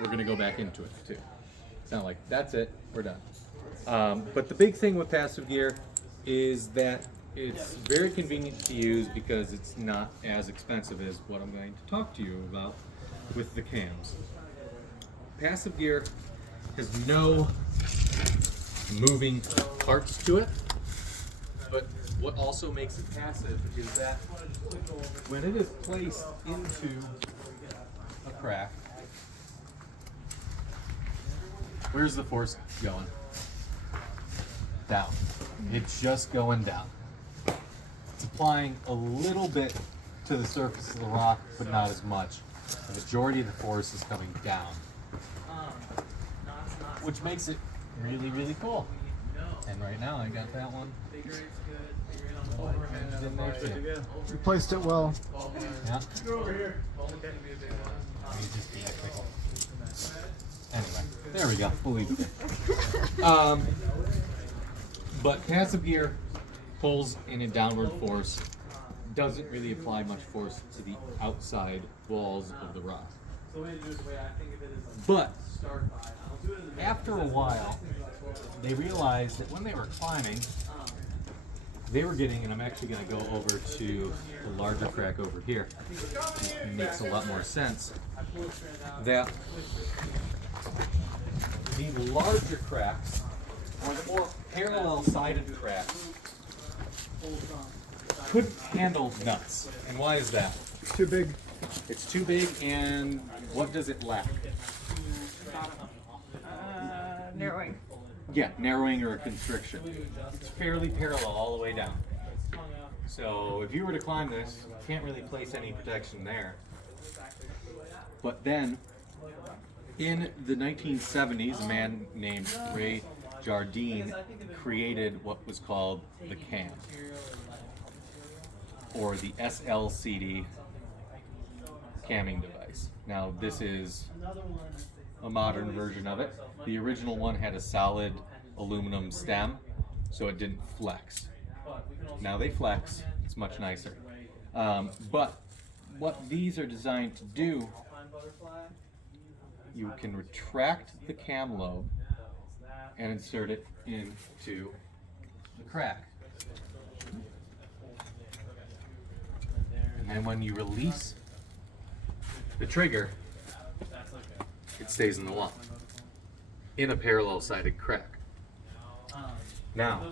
we're going to go back into it too. It's not like that's it, we're done. But the big thing with passive gear is that it's very convenient to use because it's not as expensive as what I'm going to talk to you about with the cams. Passive gear has no moving parts to it, but what also makes it passive is that when it is placed into a crack, where's the force going? Down. It's just going down. It's applying a little bit to the surface of the rock, but not as much. The majority of the force is coming down, which makes it really, really cool. And right now I got that one. You placed it well. Yeah. Anyway, there we go. We'll leave it there. But passive gear pulls in a downward force, doesn't really apply much force to the outside walls of the rock. But after a while, they realized that when they were climbing, they were getting, and I'm actually going to go over to the larger crack over here. It makes a lot more sense. That the larger cracks, or the more parallel-sided cracks, couldn't handle nuts. And why is that? It's too big. It's too big, and what does it lack? Narrowing. Yeah, narrowing or a constriction. It's fairly parallel all the way down. So if you were to climb this, you can't really place any protection there. But then, in the 1970s, a man named Ray Jardine created what was called the CAM, or the SLCD camming device. Now this is a modern version of it. The original one had a solid aluminum stem, so it didn't flex. Now they flex, it's much nicer. But what these are designed to do, you can retract the cam lobe and insert it into the crack. And then when you release the trigger, it stays in the wall in a parallel-sided crack. Now,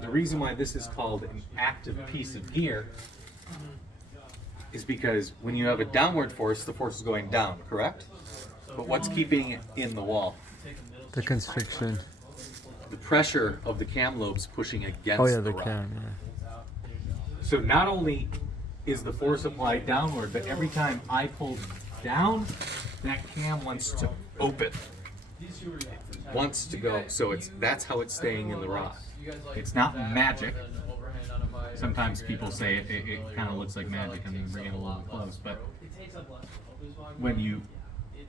the reason why this is called an active piece of gear is because when you have a downward force, the force is going down, correct? But what's keeping it in the wall? The constriction. The pressure of the cam lobes pushing against Oh yeah, the the rock. cam. Yeah. So not only is the force applied downward, but every time I pull down, that cam wants to open, wants to go. So that's how it's staying in the rock. It's not magic. Sometimes people say it kind of looks like magic. I'm going to bring it a little close, but when you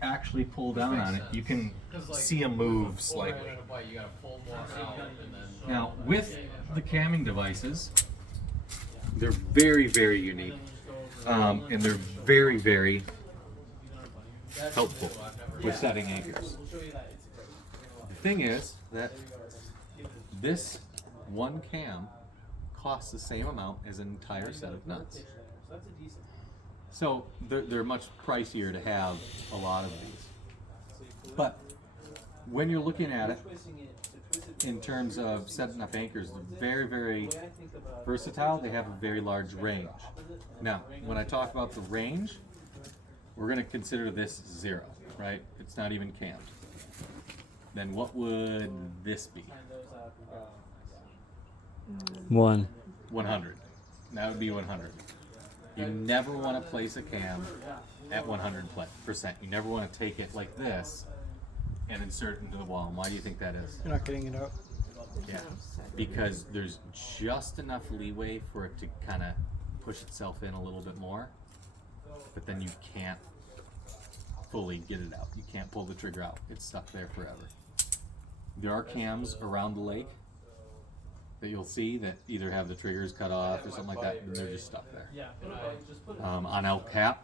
actually pull down on it, you can see a move slightly. Now, with the camming devices, they're very, very unique, and they're very, very helpful with setting anchors. The thing is that this one cam costs the same amount as an entire set of nuts. So they're much pricier to have a lot of these. But when you're looking at it in terms of setting up anchors, they're very, very versatile. They have a very large range. Now, when I talk about the range, we're going to consider this 0, right? It's not even cammed. Then what would this be? 1. 100. That would be 100. You never want to place a cam at 100%. You never want to take it like this and insert it into the wall. And why do you think that is? You're not getting it out. Yeah, because there's just enough leeway for it to kind of push itself in a little bit more, but then you can't fully get it out. You can't pull the trigger out. It's stuck there forever. There are cams around the lake that you'll see that either have the triggers cut off or something like that, and they're just stuck there. On El Cap,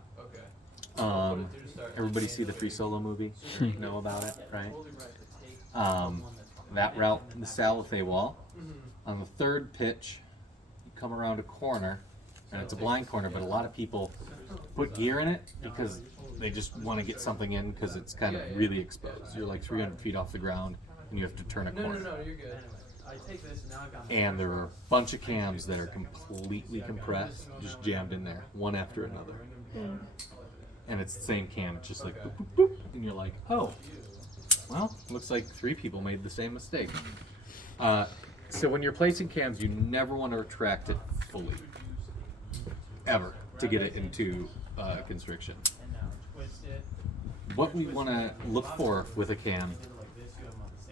Everybody see the Free Solo movie? Know about it, right? That route, the Salifay wall. On the third pitch, you come around a corner, and it's a blind corner, but a lot of people put gear in it because they just want to get something in because it's kind of really exposed. You're like 300 feet off the ground, and you have to turn a corner. No, you're good. I take this and now I've got And there are a bunch of cams that are completely compressed, just jammed in there, one after another. And it's the same cam, it's just like boop, boop, boop, and you're like, oh, well, looks like 3 people made the same mistake. So when you're placing cams, you never want to retract it fully, ever, to get it into constriction. What we want to look for with a cam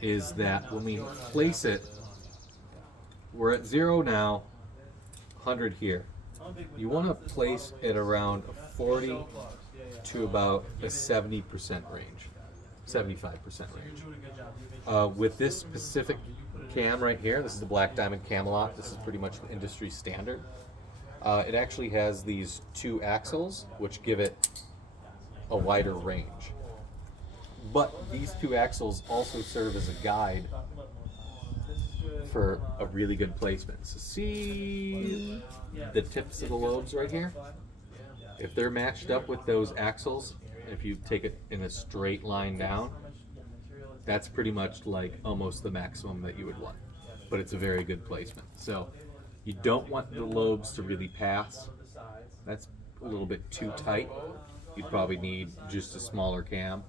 is that when we place it, we're at 0 now, 100 here. You want to place it around a 40 to about a 70% range, 75% range. With this specific cam right here, this is the Black Diamond Camelot. This is pretty much industry standard. It actually has these 2 axles, which give it a wider range. But these 2 axles also serve as a guide for a really good placement. So see the tips of the lobes right here? If they're matched up with those axles, if you take it in a straight line down, that's pretty much like almost the maximum that you would want. But it's a very good placement. So you don't want the lobes to really pass. That's a little bit too tight. You'd probably need just a smaller cam,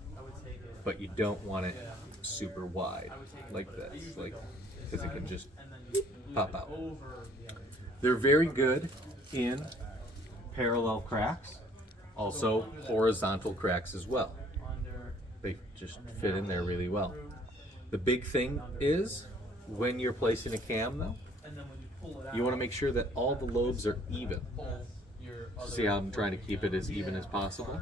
but you don't want it super wide like this, like, because it can just pop out. They're very good in parallel cracks, also horizontal cracks as well. They just fit in there really well. The big thing is, when you're placing a cam though, you want to make sure that all the lobes are even. See how I'm trying to keep it as even as possible?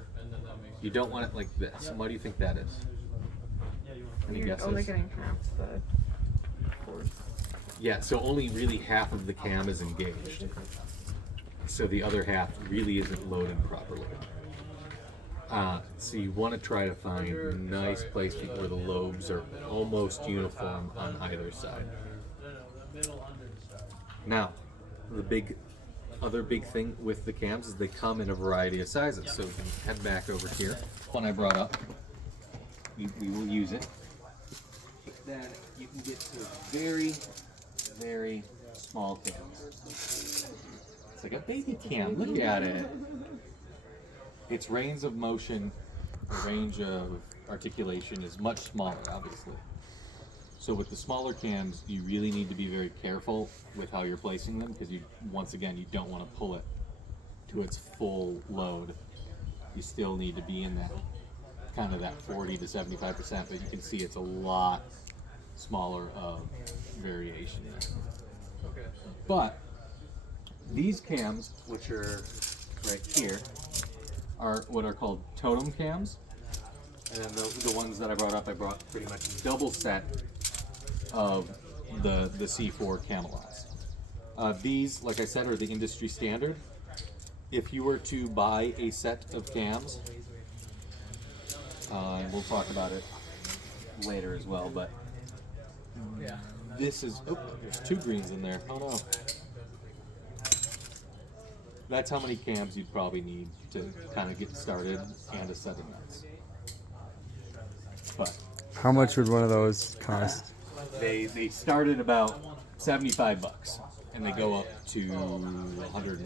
You don't want it like this. Why do you think that is? Any guesses? Only getting half the force. Yeah, so only really half of the cam is engaged. So the other half really isn't loaded properly. So you want to try to find nice placement where the lobes are almost uniform on either side. Now, the other big thing with the cams is they come in a variety of sizes. So we can head back over here. One I brought up, we will use it. Then you can get to very, very small cams. It's like a baby cam. Look at it. Its range of motion, range of articulation is much smaller, obviously. So with the smaller cams, you really need to be very careful with how you're placing them, because once again, you don't want to pull it to its full load. You still need to be in that kind of that 40 to 75%, but you can see it's a lot smaller of variation there. Okay. But these cams, which are right here, are what are called totem cams. And those are the ones that I brought up. I brought pretty much a double set of the C4 Camelots. These, like I said, are the industry standard. If you were to buy a set of cams, and we'll talk about it later as well, but this is, oh, there's 2 greens in there. Oh no. That's how many cams you'd probably need to kind of get started and a set of nuts. But How much would one of those cost? they start at about $75, and they go up to 100.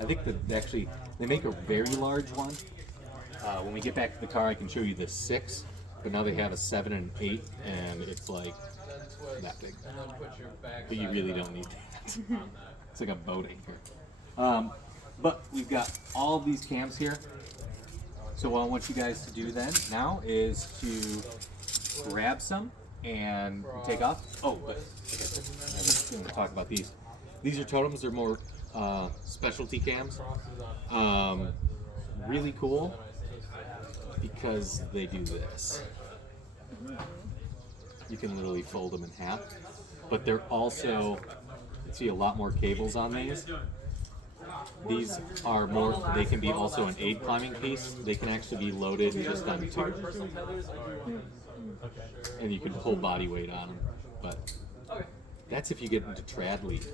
I think they make a very large one. When we get back to the car, I can show you the 6, but now they have a 7 and 8, and it's like that big. But you really don't need that. It's like a boat anchor. But we've got all of these cams here. So what I want you guys to do then now is to grab some and take off. Oh, but I'm going to talk about these. These are totems. They're more specialty cams. Really cool because they do this. You can literally fold them in half. But they're also, you see a lot more cables on these. These are more, they can be also an aid climbing piece. They can actually be loaded just on two. And you can pull body weight on them. But that's if you get into trad lead.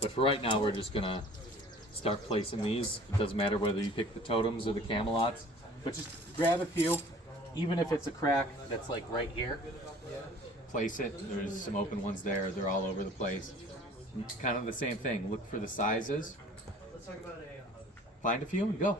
But for right now, we're just gonna start placing these. It doesn't matter whether you pick the totems or the camelots, but just grab a few. Even if it's a crack that's like right here, place it. There's some open ones there. They're all over the place. Kind of the same thing. Look for the sizes. Find a few and go.